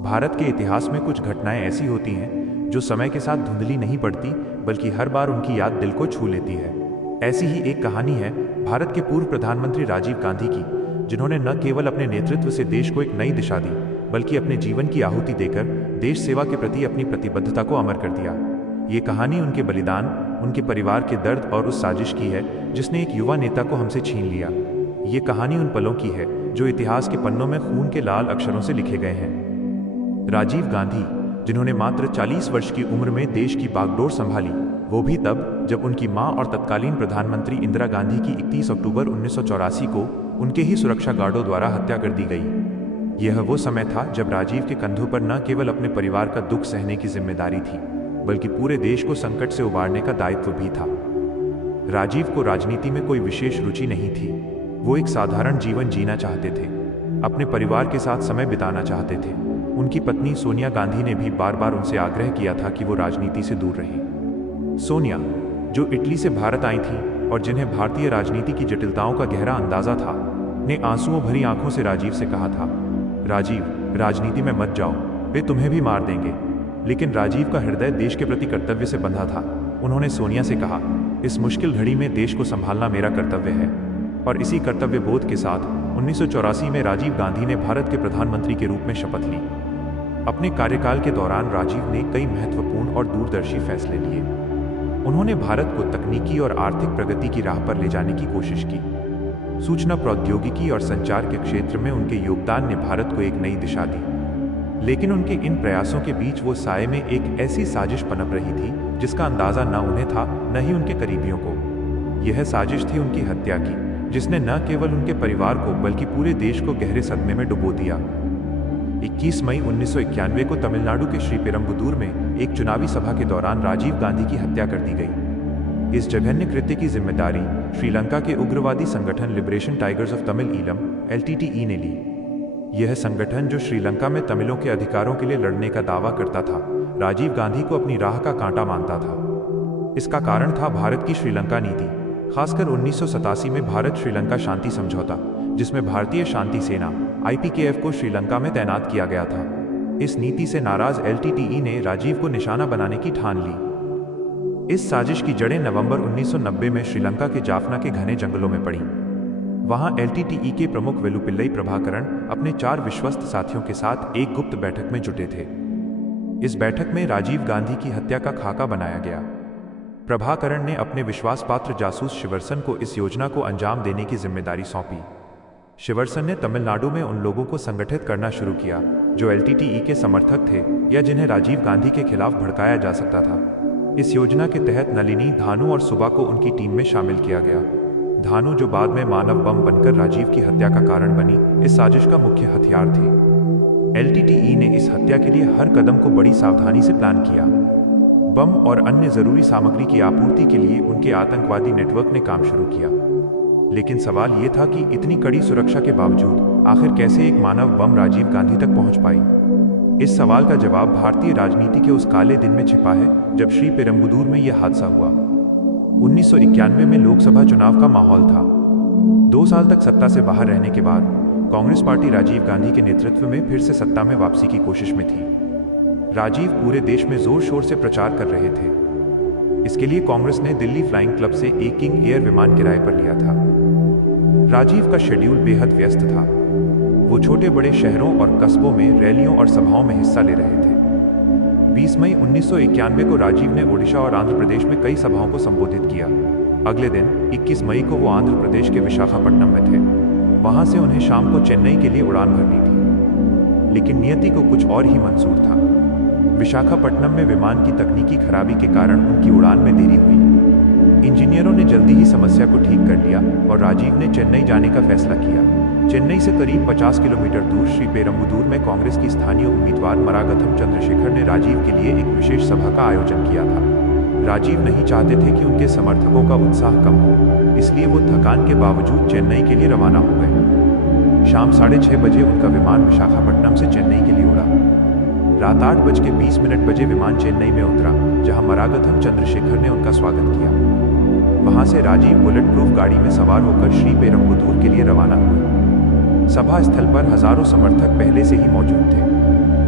भारत के इतिहास में कुछ घटनाएं ऐसी होती हैं जो समय के साथ धुंधली नहीं पड़ती, बल्कि हर बार उनकी याद दिल को छू लेती है। ऐसी ही एक कहानी है भारत के पूर्व प्रधानमंत्री राजीव गांधी की, जिन्होंने न केवल अपने नेतृत्व से देश को एक नई दिशा दी, बल्कि अपने जीवन की आहुति देकर देश सेवा के प्रति अपनी प्रतिबद्धता को अमर कर दिया। ये कहानी उनके बलिदान, उनके परिवार के दर्द और उस साजिश की है जिसने एक युवा नेता को हमसे छीन लिया। ये कहानी उन पलों की है जो इतिहास के पन्नों में खून के लाल अक्षरों से लिखे गए हैं। राजीव गांधी, जिन्होंने मात्र 40 वर्ष की उम्र में देश की बागडोर संभाली, वो भी तब जब उनकी मां और तत्कालीन प्रधानमंत्री इंदिरा गांधी की 31 अक्टूबर 1984 को उनके ही सुरक्षा गार्डों द्वारा हत्या कर दी गई। यह वो समय था जब राजीव के कंधों पर न केवल अपने परिवार का दुख सहने की जिम्मेदारी थी, बल्कि पूरे देश को संकट से उबारने का दायित्व भी था। राजीव को राजनीति में कोई विशेष रुचि नहीं थी। वो एक साधारण जीवन जीना चाहते थे, अपने परिवार के साथ समय बिताना चाहते थे। उनकी पत्नी सोनिया गांधी ने भी बार बार उनसे आग्रह किया था कि वो राजनीति से दूर रहें। सोनिया, जो इटली से भारत आई थी और जिन्हें भारतीय राजनीति की जटिलताओं का गहरा अंदाजा था, ने आंसुओं भरी आंखों से राजीव से कहा था, राजीव, राजनीति में मत जाओ, वे तुम्हें भी मार देंगे। लेकिन राजीव का हृदय देश के प्रति कर्तव्य से बंधा था। उन्होंने सोनिया से कहा, इस मुश्किल घड़ी में देश को संभालना मेरा कर्तव्य है। और इसी कर्तव्य बोध के साथ 1984 में राजीव गांधी ने भारत के प्रधानमंत्री के रूप में शपथ ली। अपने कार्यकाल के दौरान राजीव ने कई महत्वपूर्ण और दूरदर्शी फैसले लिए। उन्होंने भारत को तकनीकी और आर्थिक प्रगति की राह पर ले जाने की कोशिश की। सूचना प्रौद्योगिकी और संचार के क्षेत्र में उनके योगदान ने भारत को एक नई दिशा दी। लेकिन उनके इन प्रयासों के बीच वो साए में एक ऐसी साजिश पनप रही थी जिसका अंदाजा न उन्हें था, न ही उनके करीबियों को। यह साजिश थी उनकी हत्या की, जिसने न केवल उनके परिवार को बल्कि पूरे देश को गहरे सदमे में डुबो दिया। 21 मई 1991 को तमिलनाडु के श्रीपेरम्बुदूर में एक चुनावी सभा के दौरान राजीव गांधी की हत्या कर दी गई। इस जघन्य कृत्य की जिम्मेदारी श्रीलंका के उग्रवादी संगठन liberation tigers of Tamil Eelam (LTTE) ने ली। यह संगठन, जो श्रीलंका में तमिलों के अधिकारों के लिए लड़ने का दावा करता था, राजीव गांधी को अपनी राह का कांटा मानता था। इसका कारण था भारत की श्रीलंका नीति, खासकर 1987 में भारत श्रीलंका शांति समझौता, जिसमें भारतीय शांति सेना IPKF को श्रीलंका में तैनात किया गया था। इस नीति से नाराज LTTE ने राजीव को निशाना बनाने की ठान ली। इस साजिश की जड़ें नवंबर 1990 में श्रीलंका के जाफना के घने जंगलों में पड़ी। वहां LTTE के प्रमुख वेलुपिल्लई प्रभाकरण अपने 4 विश्वस्त साथियों के साथ एक गुप्त बैठक में जुटे थे। इस बैठक में राजीव गांधी की हत्या का खाका बनाया गया। प्रभाकरण ने अपने विश्वासपात्र जासूस शिवरसन को इस योजना को अंजाम देने की जिम्मेदारी सौंपी। शिवरसन ने तमिलनाडु में उन लोगों को संगठित करना शुरू किया जो LTTE के समर्थक थे या जिन्हें राजीव गांधी के खिलाफ भड़काया जा सकता था। इस योजना के तहत नलिनी, धानु और सुबा को उनकी टीम में शामिल किया गया। धानु, जो बाद में मानव बम बनकर राजीव की हत्या का कारण बनी, इस साजिश का मुख्य हथियार थी। LTTE ने इस हत्या के लिए हर कदम को बड़ी सावधानी से प्लान किया। बम और अन्य जरूरी सामग्री की आपूर्ति के लिए उनके आतंकवादी नेटवर्क ने काम शुरू किया। लेकिन सवाल यह था कि इतनी कड़ी सुरक्षा के बावजूद आखिर कैसे एक मानव बम राजीव गांधी तक पहुंच पाई? इस सवाल का जवाब भारतीय राजनीति के उस काले दिन में छिपा है जब श्रीपेरम्बुदूर में यह हादसा हुआ। 1991 में लोकसभा चुनाव का माहौल था। 2 साल तक सत्ता से बाहर रहने के बाद कांग्रेस पार्टी राजीव गांधी के नेतृत्व में फिर से सत्ता में वापसी की कोशिश में थी। राजीव पूरे देश में जोर शोर से प्रचार कर रहे थे। इसके लिए कांग्रेस ने दिल्ली फ्लाइंग क्लब से एक किंग एयर विमान किराए पर लिया था। राजीव का शेड्यूल बेहद व्यस्त था। वो छोटे बड़े शहरों और कस्बों में रैलियों और सभाओं में हिस्सा ले रहे थे। 20 मई 1991 को राजीव ने ओडिशा और आंध्र प्रदेश में कई सभाओं को संबोधित किया। अगले दिन 21 मई को वो आंध्र प्रदेश के विशाखापट्टनम में थे। वहां से उन्हें शाम को चेन्नई के लिए उड़ान भरनी थी। लेकिन नियति को कुछ और ही मंजूर था। विशाखापट्टनम में विमान की तकनीकी खराबी के कारण उनकी उड़ान में देरी हुई। इंजीनियरों ने जल्दी ही समस्या को ठीक कर लिया और राजीव ने चेन्नई जाने का फैसला किया। चेन्नई से करीब 50 किलोमीटर दूर श्रीपेरम्बुदूर में कांग्रेस की स्थानीय उम्मीदवार मरागथम चंद्रशेखर ने राजीव के लिए एक विशेष सभा का आयोजन किया था। राजीव नहीं चाहते थे कि उनके समर्थकों का उत्साह कम हो, इसलिए वो थकान के बावजूद चेन्नई के लिए रवाना हो गए। शाम 6:30 बजे उनका विमान विशाखापट्टनम से चेन्नई के लिए उड़ा। रात 8:20 बजे विमान चेन्नई में उतरा, जहां मरागथम चंद्रशेखर ने उनका स्वागत किया। वहां से राजीव बुलेट प्रूफ गाड़ी में सवार होकर श्रीपेरम्बुदूर के लिए रवाना हुए। सभा स्थल पर हजारों समर्थक पहले से ही मौजूद थे।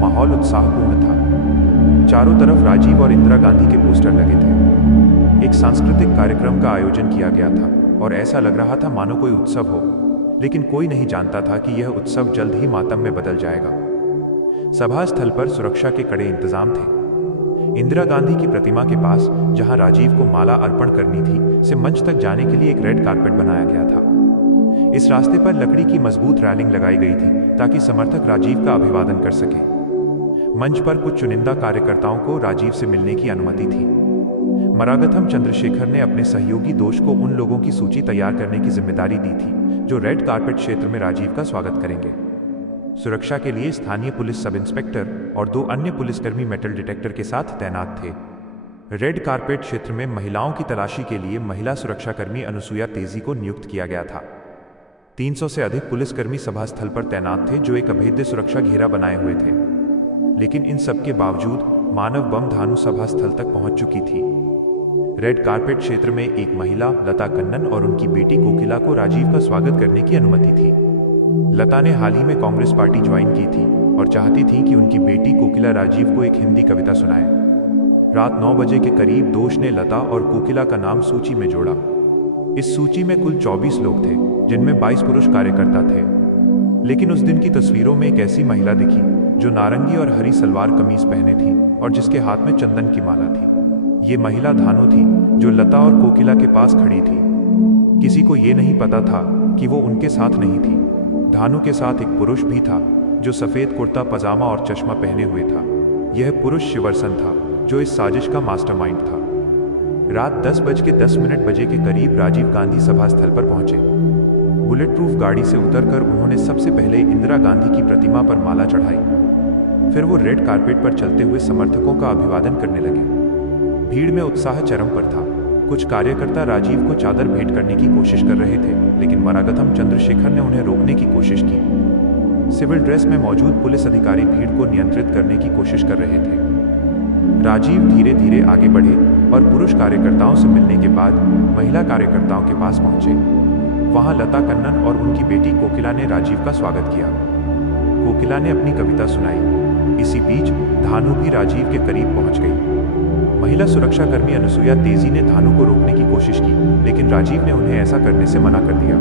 माहौल माहौल उत्साहपूर्ण था। चारों तरफ राजीव और इंदिरा गांधी के पोस्टर लगे थे। एक सांस्कृतिक कार्यक्रम का आयोजन किया गया था और ऐसा लग रहा था मानो कोई उत्सव हो, लेकिन कोई नहीं जानता था कि यह उत्सव जल्द ही मातम में बदल जाएगा। सभा स्थल पर सुरक्षा के कड़े इंतजाम थे। इंदिरा गांधी की प्रतिमा के पास, जहां राजीव को माला अर्पण करनी थी, से मंच तक जाने के लिए एक रेड कारपेट बनाया गया था। इस रास्ते पर लकड़ी की मजबूत रैलिंग लगाई गई थी ताकि समर्थक राजीव का अभिवादन कर सके। मंच पर कुछ चुनिंदा कार्यकर्ताओं को राजीव से मिलने की अनुमति थी। मरागथम चंद्रशेखर ने अपने सहयोगी दोष को उन लोगों की सूची तैयार करने की जिम्मेदारी दी थी जो रेड कारपेट क्षेत्र में राजीव का स्वागत करेंगे। सुरक्षा के लिए स्थानीय पुलिस सब इंस्पेक्टर और 2 अन्य पुलिसकर्मी मेटल डिटेक्टर के साथ तैनात थे। रेड कारपेट क्षेत्र में महिलाओं की तलाशी के लिए महिला सुरक्षाकर्मी अनुसुया तेजी को नियुक्त किया गया था। 300 से अधिक पुलिसकर्मी सभा स्थल पर तैनात थे जो एक अभेद्य सुरक्षा घेरा बनाए हुए थे। लेकिन इन सब के बावजूद मानव बम धानु सभा स्थल तक पहुंच चुकी थी। रेड कारपेट क्षेत्र में एक महिला, लता कन्नन, और उनकी बेटी कोकिला को राजीव का स्वागत करने की अनुमति थी। लता ने हाल ही में कांग्रेस पार्टी ज्वाइन की थी और चाहती थी कि उनकी बेटी कोकिला राजीव को एक हिंदी कविता सुनाए। रात 9 बजे के करीब दोष ने लता और कोकिला का नाम सूची में जोड़ा। इस सूची में कुल 24 लोग थे, जिनमें 22 पुरुष कार्यकर्ता थे। लेकिन उस दिन की तस्वीरों में एक ऐसी महिला दिखी जो नारंगी और हरी सलवार कमीज पहने थी और जिसके हाथ में चंदन की माला थी। ये महिला धानु थी जो लता और कोकिला के पास खड़ी थी। किसी को ये नहीं पता था कि वो उनके साथ नहीं थी। धानु के साथ एक पुरुष भी था जो सफेद कुर्ता पजामा और चश्मा पहने हुए था। यह पुरुष शिवरसन था जो इस साजिश का मास्टरमाइंड था। रात 10:10 बजे के करीब राजीव गांधी सभा स्थल पर पहुंचे। बुलेट प्रूफ गाड़ी से उतरकर उन्होंने सबसे पहले इंदिरा गांधी की प्रतिमा पर माला चढ़ाई। फिर वो रेड कारपेट पर चलते हुए समर्थकों का अभिवादन करने लगे। भीड़ में उत्साह चरम पर था। कुछ कार्यकर्ता राजीव को चादर भेंट करने की कोशिश कर रहे थे, लेकिन मरागथम चंद्रशेखर ने उन्हें रोकने की कोशिश की। सिविल ड्रेस में मौजूद पुलिस अधिकारी भीड़ को नियंत्रित करने की कोशिश कर रहे थे। राजीव धीरे धीरे आगे बढ़े और पुरुष कार्यकर्ताओं से मिलने के बाद महिला कार्यकर्ताओं के पास पहुंचे। वहां लता कन्नन और उनकी बेटी कोकिला ने राजीव का स्वागत किया। कोकिला ने अपनी कविता सुनाई। इसी बीच धानु भी राजीव के करीब पहुंच गई। महिला सुरक्षाकर्मी अनुसुया तेजी ने धानु को रोकने की कोशिश की, लेकिन राजीव ने उन्हें ऐसा करने से मना कर दिया।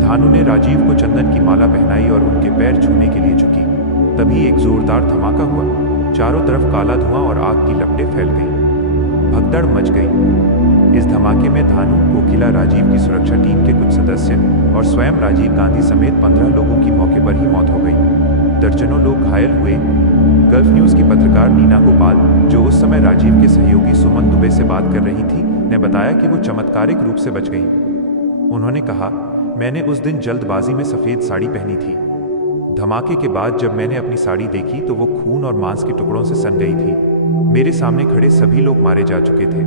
धानु ने राजीव को चंदन की माला पहनाई और उनके पैर छूने के लिए झुकी। तभी एक जोरदार धमाका हुआ। चारों तरफ काला धुआं और आग की लपटें फैल गईं। भगदड़ मच गई। इस धमाके में धानु, कोकिला, राजीव की सुरक्षा टीम के कुछ सदस्य और स्वयं राजीव गांधी समेत 15 लोगों की मौके पर ही मौत हो गई। दर्जनों लोग घायल हुए। गल्फ न्यूज की पत्रकार नीना गोपाल, जो उस समय राजीव के सहयोगी सुमन दुबे से बात कर रही थी, ने बताया कि वो चमत्कारिक रूप से बच गई। उन्होंने कहा, मैंने उस दिन जल्दबाजी में सफेद साड़ी पहनी थी। धमाके के बाद जब मैंने अपनी साड़ी देखी तो वो खून और मांस के टुकड़ों से सन गई थी। मेरे सामने खड़े सभी लोग मारे जा चुके थे।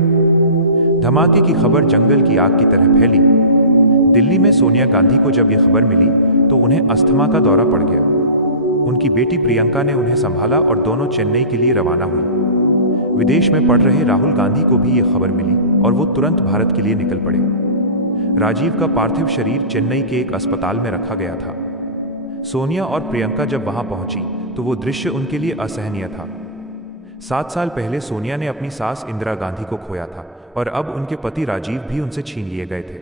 धमाके की खबर जंगल की आग की तरह फैली। दिल्ली में सोनिया गांधी को जब यह खबर मिली तो उन्हें अस्थमा का दौरा पड़ गया। उनकी बेटी प्रियंका ने उन्हें संभाला और दोनों चेन्नई के लिए रवाना हुई। विदेश में पढ़ रहे राहुल गांधी को भी यह खबर मिली और वो तुरंत भारत के लिए निकल पड़े। राजीव का पार्थिव शरीर चेन्नई के एक अस्पताल में रखा गया था। सोनिया और प्रियंका जब वहां पहुंची तो वो दृश्य उनके लिए असहनीय था। 7 साल पहले सोनिया ने अपनी सास इंदिरा गांधी को खोया था और अब उनके पति राजीव भी उनसे छीन लिए गए थे।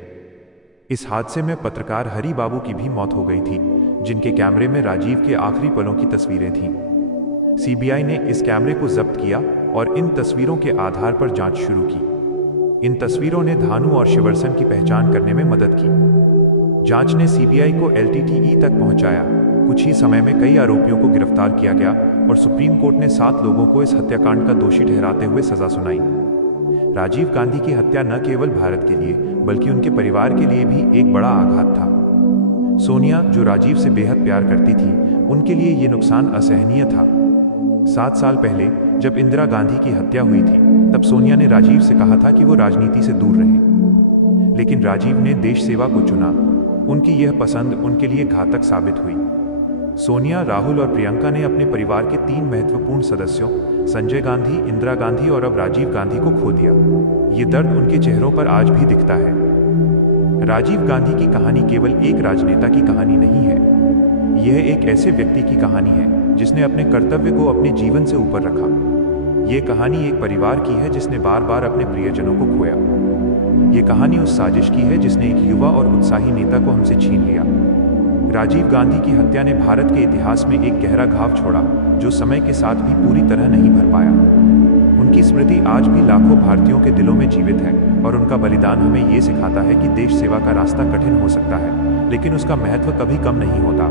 इस हादसे में पत्रकार हरि बाबू की भी मौत हो गई थी, जिनके कैमरे में राजीव के आखिरी पलों की तस्वीरें थीं। सीबीआई ने इस कैमरे को जब्त किया और इन तस्वीरों के आधार पर जांच शुरू की। इन तस्वीरों ने धानु और शिवरसन की पहचान करने में मदद की। जांच ने सीबीआई को एलटीटीई तक पहुंचाया। कुछ ही समय में कई आरोपियों को गिरफ्तार किया गया और सुप्रीम कोर्ट ने 7 लोगों को इस हत्याकांड का दोषी ठहराते हुए सजा सुनाई। राजीव गांधी की हत्या न केवल भारत के लिए बल्कि उनके परिवार के लिए भी एक बड़ा आघात था। सोनिया, जो राजीव से बेहद प्यार करती थी, उनके लिए ये नुकसान असहनीय था। 7 साल पहले जब इंदिरा गांधी की हत्या हुई थी, तब सोनिया ने राजीव से कहा था कि वो राजनीति से दूर रहे, लेकिन राजीव ने देश सेवा को चुना। उनकी यह पसंद उनके लिए घातक साबित हुई। सोनिया, राहुल और प्रियंका ने अपने परिवार के 3 महत्वपूर्ण सदस्यों संजय गांधी, इंदिरा गांधी और अब राजीव गांधी को खो दिया। ये दर्द उनके चेहरों पर आज भी दिखता है। राजीव गांधी की कहानी केवल एक राजनेता की कहानी नहीं है, यह एक ऐसे व्यक्ति की कहानी है जिसने अपने कर्तव्य को अपने जीवन से ऊपर रखा। ये कहानी एक परिवार की है जिसने बार बार अपने प्रियजनों को खोया। ये कहानी उस साजिश की है जिसने एक युवा और उत्साही नेता को हमसे छीन लिया। राजीव गांधी की हत्या ने भारत के इतिहास में एक गहरा घाव छोड़ा, जो समय के साथ भी पूरी तरह नहीं भर पाया। उनकी स्मृति आज भी लाखों भारतीयों के दिलों में जीवित है और उनका बलिदान हमें ये सिखाता है कि देश सेवा का रास्ता कठिन हो सकता है, लेकिन उसका महत्व कभी कम नहीं होता।